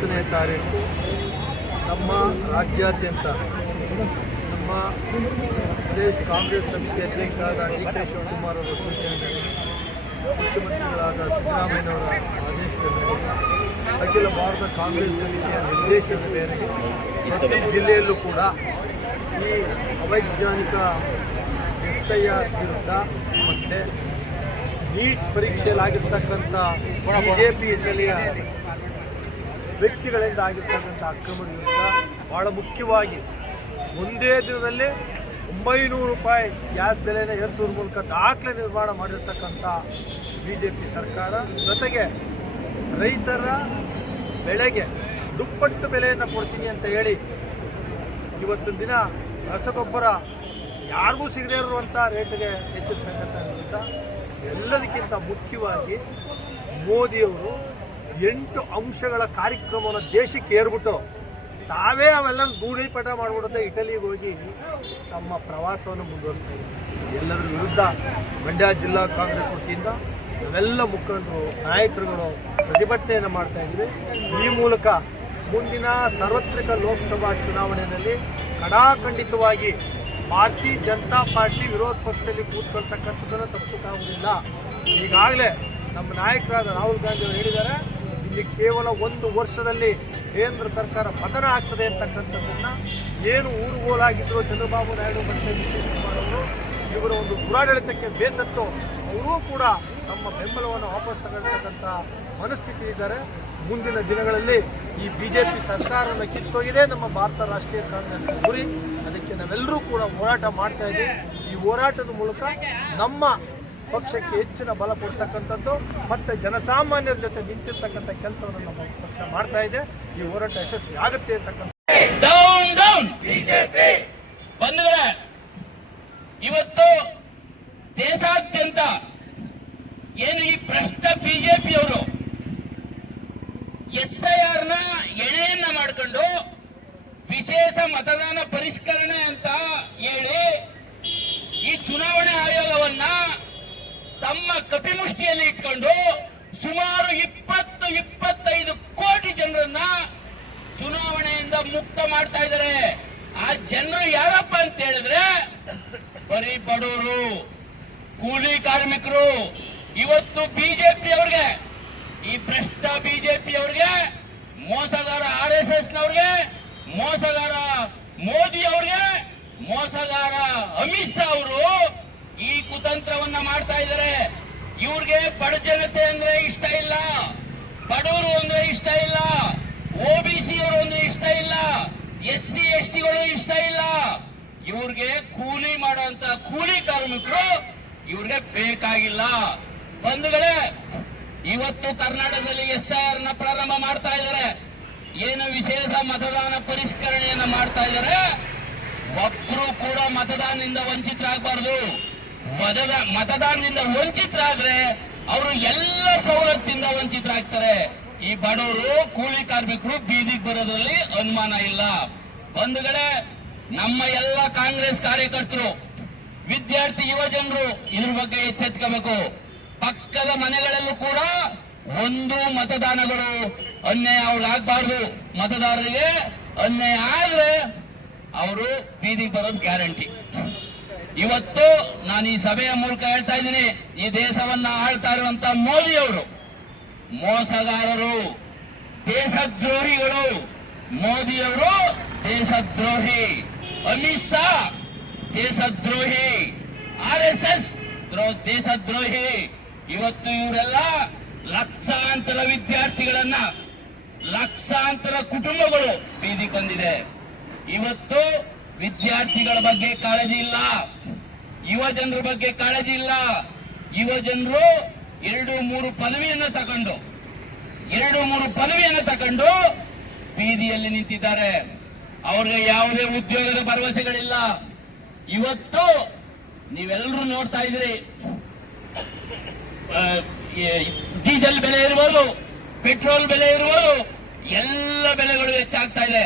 10ನೇ ತಾರೀಕು ನಮ್ಮ ರಾಜ್ಯಾದ್ಯಂತ ನಮ್ಮ ಪ್ರದೇಶ ಕಾಂಗ್ರೆಸ್ ಸಮಿತಿ ಅಧ್ಯಕ್ಷರಾದ ಡಿ.ಕೆ. ಶಿವಕುಮಾರ್ ಅವರ ಸೂಚನೆ ಮೇರೆಗೆ ಮುಖ್ಯಮಂತ್ರಿಗಳಾದ ಸಿದ್ದರಾಮಯ್ಯನವರ ಆದೇಶದ ಮೇರೆಗೆ ಅಖಿಲ ಭಾರತ ಕಾಂಗ್ರೆಸ್ ಸಮಿತಿಯ ನಿರ್ದೇಶನದ ಮೇರೆಗೆ ಪ್ರತಿ ಜಿಲ್ಲೆಯಲ್ಲೂ ಕೂಡ ಈ ಅವೈಜ್ಞಾನಿಕ SIR ವಿರುದ್ಧ ಮತ್ತು ನೀಟ್ ಪರೀಕ್ಷೆಯಲ್ಲಾಗಿರ್ತಕ್ಕಂಥ BJP ಹಿನ್ನೆಲೆಯ ವ್ಯಕ್ತಿಗಳಿಂದ ಆಗಿರ್ತಕ್ಕಂಥ ಅಕ್ರಮದ ವಿರುದ್ಧ ಭಾಳ ಮುಖ್ಯವಾಗಿ ಒಂದೇ ದಿನದಲ್ಲಿ 900 ರೂಪಾಯಿ ಗ್ಯಾಸ್ ಬೆಲೆನ ಏರಿಸುವ ಮೂಲಕ ದಾಖಲೆ ನಿರ್ಮಾಣ ಮಾಡಿರ್ತಕ್ಕಂಥ BJP ಸರ್ಕಾರ ಜೊತೆಗೆ ರೈತರ ಬೆಳೆಗೆ ದುಪ್ಪಟ್ಟು ಬೆಲೆಯನ್ನು ಕೊಡ್ತೀನಿ ಅಂತ ಹೇಳಿ ಇವತ್ತಿನ ದಿನ ರಸಗೊಬ್ಬರ ಯಾರಿಗೂ ಸಿಗದೇ ಇರುವಂಥ ರೇಟ್ಗೆ ಹೆಚ್ಚಿರ್ತಕ್ಕಂಥ ವಿರುದ್ಧ ಎಲ್ಲದಕ್ಕಿಂತ ಮುಖ್ಯವಾಗಿ ಮೋದಿಯವರು 8 ಅಂಶಗಳ ಕಾರ್ಯಕ್ರಮವನ್ನು ದೇಶಕ್ಕೆ ಏರ್ಬಿಟ್ಟು ತಾವೇ ಅವೆಲ್ಲ ಗೂಢೀಪಾಠ ಮಾಡಿಬಿಡುತ್ತೆ ಇಟಲಿಗೆ ಹೋಗಿ ತಮ್ಮ ಪ್ರವಾಸವನ್ನು ಮುಂದುವರಿಸ್ತಾ ಇದ್ದಾರೆ. ಎಲ್ಲರ ವಿರುದ್ಧ ಮಂಡ್ಯ ಜಿಲ್ಲಾ ಕಾಂಗ್ರೆಸ್ ವತಿಯಿಂದ ನಾವೆಲ್ಲ ಮುಖಂಡರು ನಾಯಕರುಗಳು ಪ್ರತಿಭಟನೆಯನ್ನು ಮಾಡ್ತಾ ಇದ್ವಿ. ಈ ಮೂಲಕ ಮುಂದಿನ ಸಾರ್ವತ್ರಿಕ ಲೋಕಸಭಾ ಚುನಾವಣೆಯಲ್ಲಿ ಕಡಾಖಂಡಿತವಾಗಿ ಭಾರತೀಯ ಜನತಾ ಪಾರ್ಟಿ ವಿರೋಧ ಪಕ್ಷದಲ್ಲಿ ಕೂತ್ಕೊಳ್ತಕ್ಕಂಥದ್ದನ್ನು ತಪ್ಪಿಸೋಕ್ಕಾಗುವುದಿಲ್ಲ. ಈಗಾಗಲೇ ನಮ್ಮ ನಾಯಕರಾದ ರಾಹುಲ್ ಗಾಂಧಿ ಅವರು ಹೇಳಿದ್ದಾರೆ, ಇಲ್ಲಿ ಕೇವಲ 1 ವರ್ಷದಲ್ಲಿ ಕೇಂದ್ರ ಸರ್ಕಾರ ಪತನ ಆಗ್ತದೆ ಅಂತಕ್ಕಂಥದ್ದನ್ನು ಏನು ಊರುಗೋಲಾಗಿದ್ದರು ಚಂದ್ರಬಾಬು ನಾಯ್ಡು ಮತ್ತು ನಿತೀಶ್ ಕುಮಾರ್ ಅವರು ಇವರ ಒಂದು ದುರಾಡಳಿತಕ್ಕೆ ಬೇಸತ್ತು ಅವರೂ ಕೂಡ ತಮ್ಮ ಬೆಂಬಲವನ್ನು ವಾಪಸ್ ತಗೊಳ್ತಕ್ಕಂಥ ಮನಸ್ಥಿತಿ ಇದ್ದಾರೆ. ಮುಂದಿನ ದಿನಗಳಲ್ಲಿ ಈ BJP ಸರ್ಕಾರವನ್ನು ಕಿತ್ತೊಯ್ಯದೆ ನಮ್ಮ ಭಾರತ ರಾಷ್ಟ್ರೀಯ ಕಾಂಗ್ರೆಸ್ ಗುರಿ. ಅದಕ್ಕೆ ನಾವೆಲ್ಲರೂ ಕೂಡ ಹೋರಾಟ ಮಾಡ್ತಾ ಇದ್ದೀವಿ. ಈ ಹೋರಾಟದ ಮೂಲಕ ನಮ್ಮ ಪಕ್ಷಕ್ಕೆ ಹೆಚ್ಚಿನ ಬಲ ಕೊಡ್ತಕ್ಕಂಥದ್ದು ಮತ್ತು ಜನಸಾಮಾನ್ಯರ ಜೊತೆ ನಿಂತಿರ್ತಕ್ಕಂಥ ಕೆಲಸವನ್ನು ನಮ್ಮ ಪಕ್ಷ ಮಾಡ್ತಾ ಇದೆ. ಈ ಹೋರಾಟ ಯಶಸ್ವಿ ಆಗುತ್ತೆ ಅಂತಕ್ಕಂಥ ಇವತ್ತು ದೇಶಾದ್ಯಂತ ಏನು ಈ ಭ್ರಷ್ಟ ಬಿಜೆಪಿಯವರು SIR ನ ಎಣೆಯನ್ನ ಮಾಡಿಕೊಂಡು ವಿಶೇಷ ಮತದಾನ ಪರಿಷ್ಕರಣೆ ಅಂತ ಹೇಳಿ ಈ ಚುನಾವಣೆ ಆಯೋಗವನ್ನ ತಮ್ಮ ಕಪಿಮುಷ್ಟಿಯಲ್ಲಿ ಇಟ್ಕೊಂಡು ಸುಮಾರು 20-25 ಕೋಟಿ ಜನರನ್ನ ಚುನಾವಣೆಯಿಂದ ಮುಕ್ತ ಮಾಡ್ತಾ ಇದ್ದಾರೆ. ಆ ಜನರು ಯಾರಪ್ಪ ಅಂತ ಹೇಳಿದ್ರೆ ಬರೀ ಬಡವರು, ಕೂಲಿ ಕಾರ್ಮಿಕರು. ಇವತ್ತು ಬಿಜೆಪಿ ಅವ್ರಿಗೆ, ಈ ಭ್ರಷ್ಟ ಬಿಜೆಪಿ ಅವ್ರಿಗೆ, ಮೋಸಗಾರ RSS ನವ್ರಿಗೆ, ಮೋಸಗಾರ ಮೋದಿ ಅವ್ರಿಗೆ, ಮೋಸಗಾರ ಅಮಿತ್ ಶಾ ಅವರು ಈ ಕುತಂತ್ರವನ್ನ ಮಾಡ್ತಾ ಇದ್ದಾರೆ. ಇವ್ರಿಗೆ ಬಡ ಜನತೆ ಅಂದ್ರೆ ಇಷ್ಟ ಇಲ್ಲ, ಬಡವರು ಅಂದ್ರೆ ಇಷ್ಟ ಇಲ್ಲ, OBC ಅವರು ಅಂದ್ರೆ ಇಷ್ಟ ಇಲ್ಲ, SC STಗಳು ಇಷ್ಟ ಇಲ್ಲ. ಇವ್ರಿಗೆ ಕೂಲಿ ಮಾಡುವಂತ ಕೂಲಿ ಕಾರ್ಮಿಕರು ಇವ್ರಿಗೆ ಬೇಕಾಗಿಲ್ಲ. ಬಂಧುಗಳೇ, ಇವತ್ತು ಕರ್ನಾಟಕದಲ್ಲಿ SIR ನ ಪ್ರಾರಂಭ ಮಾಡ್ತಾ ಇದ್ದಾರೆ. ಏನು ವಿಶೇಷ ಮತದಾನ ಪರಿಷ್ಕರಣೆಯನ್ನ ಮಾಡ್ತಾ ಇದ್ದಾರೆ. ಒಬ್ರು ಕೂಡ ಮತದಾನದಿಂದ ವಂಚಿತರಾಗಬಾರ್ದು. ಮತದಾನದಿಂದ ವಂಚಿತರಾದ್ರೆ ಅವರು ಎಲ್ಲ ಸವಲತ್ತಿಂದ ವಂಚಿತರಾಗ್ತಾರೆ. ಈ ಬಡವರು, ಕೂಲಿ ಕಾರ್ಮಿಕರು ಬೀದಿಗೆ ಬರೋದ್ರಲ್ಲಿ ಅನುಮಾನ ಇಲ್ಲ. ಬಂಧುಗಳೇ, ನಮ್ಮ ಎಲ್ಲ ಕಾಂಗ್ರೆಸ್ ಕಾರ್ಯಕರ್ತರು, ವಿದ್ಯಾರ್ಥಿ ಯುವ ಜನರು ಇದ್ರ ಬಗ್ಗೆ ಎಚ್ಚೆತ್ಕೋಬೇಕು. ಪಕ್ಕದ ಮನೆಗಳಲ್ಲೂ ಕೂಡ ಒಂದು ಮತದಾನಗಳು ಅನ್ಯಾಯ ಆಗ್ಬಾರ್ದು. ಮತದಾರರಿಗೆ ಅನ್ಯಾಯ ಆದ್ರೆ ಅವರು ಬೀದಿಗೆ ಬರೋದು ಗ್ಯಾರಂಟಿ. ಇವತ್ತು ನಾನು ಈ ಸಭೆಯ ಮೂಲಕ ಹೇಳ್ತಾ ಇದ್ದೀನಿ, ಈ ದೇಶವನ್ನ ಆಳ್ತಾ ಇರುವಂತ ಮೋದಿ ಅವರು ಮೋಸಗಾರರು, ದೇಶದ್ರೋಹಿಗಳು. ಮೋದಿ ಅವರು ದೇಶದ್ರೋಹಿ, ಅಮಿತ್ ಶಾ ದೇಶದ್ರೋಹಿ, RSS ದೇಶದ್ರೋಹಿ. ಇವತ್ತು ಇವರೆಲ್ಲ ಲಕ್ಷಾಂತರ ವಿದ್ಯಾರ್ಥಿಗಳನ್ನ, ಲಕ್ಷಾಂತರ ಕುಟುಂಬಗಳು ಬೀದಿಗೆ ಬಂದಿದೆ. ಇವತ್ತು ವಿದ್ಯಾರ್ಥಿಗಳ ಬಗ್ಗೆ ಕಾಳಜಿ ಇಲ್ಲ, ಯುವ ಜನರ ಬಗ್ಗೆ ಕಾಳಜಿ ಇಲ್ಲ. ಯುವ ಜನರು 2-3 ಪದವಿಯನ್ನು ತಗೊಂಡು ಬೀದಿಯಲ್ಲಿ ನಿಂತಿದ್ದಾರೆ. ಅವ್ರಿಗೆ ಯಾವುದೇ ಉದ್ಯೋಗದ ಭರವಸೆಗಳಿಲ್ಲ. ಇವತ್ತು ನೀವೆಲ್ಲರೂ ನೋಡ್ತಾ ಇದ್ರಿ, ಡೀಸೆಲ್ ಬೆಲೆ ಇರ್ಬೋದು, ಪೆಟ್ರೋಲ್ ಬೆಲೆ ಇರ್ಬೋದು, ಎಲ್ಲ ಬೆಲೆಗಳು ಹೆಚ್ಚಾಗ್ತಾ ಇದೆ.